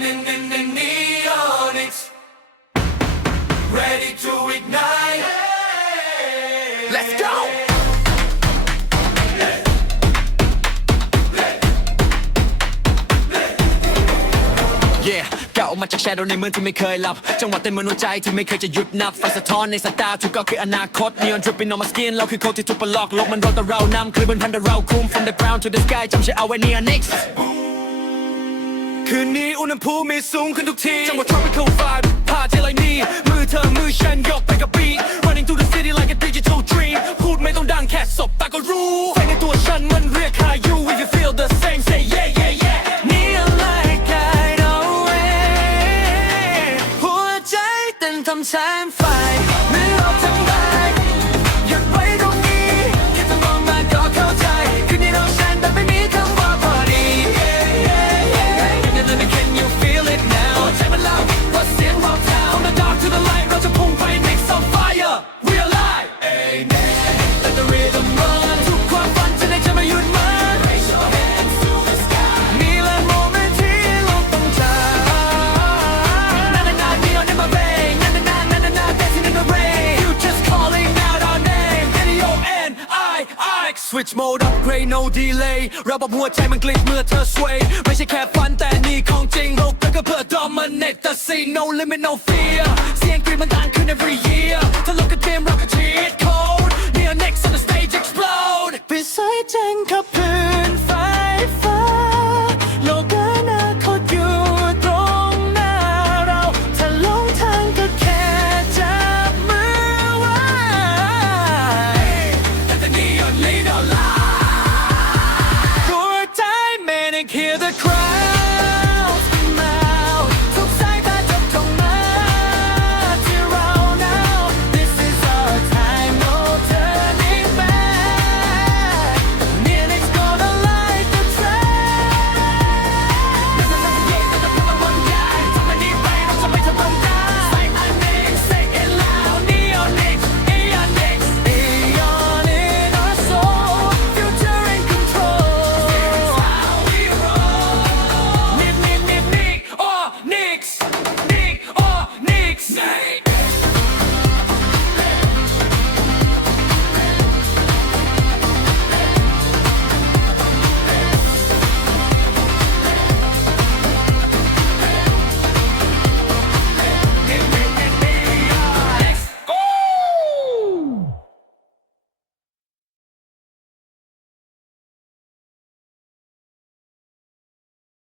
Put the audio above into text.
in, in, in neonics Ready to ignite Let's go! Yeah ก้าวออกมาจากแชโดว์ในเมืองที่ไม่เคยหลับ จังหวะเต้นมนุษย์ใจที่ไม่เคยจะหยุดนับไฟสะท้อนในสายตาทุกก็คืออนาคต Neon dripping on my skin เราคือโคที่ถูกปลอกโลกมันร้อนแต่เรานำคลื่นบนพันแต่เราคุม from the ground to the sky จำฉันเอาไว้ Neonix คื น้ำพุมิมีสูงขึ้นทุกทีจังหวะ tropical vibe พาเจลอยนี้มือเธอมือฉันยกไปกับ beat running through the city like a digital dream พูดไม่ต้องดังแค่สบตาก็รู้ไฟในตัวฉันมันเรียกหา you if you feel the same say yeah yeah yeah Neon light guide away หัวใจเต้นทำแสงไฟ I Switch mode upgrade no delay ระบบหัวใจมันกลิดเมื่อเธอ sway ไม่ใช่แค่ฝันแต่นี่ของจริงโลกแล้วก็เพื่อ dominate the scene no limit no fear เสียงกรีดมันต่างขึ้น every year ถ้าโลก hear the cry.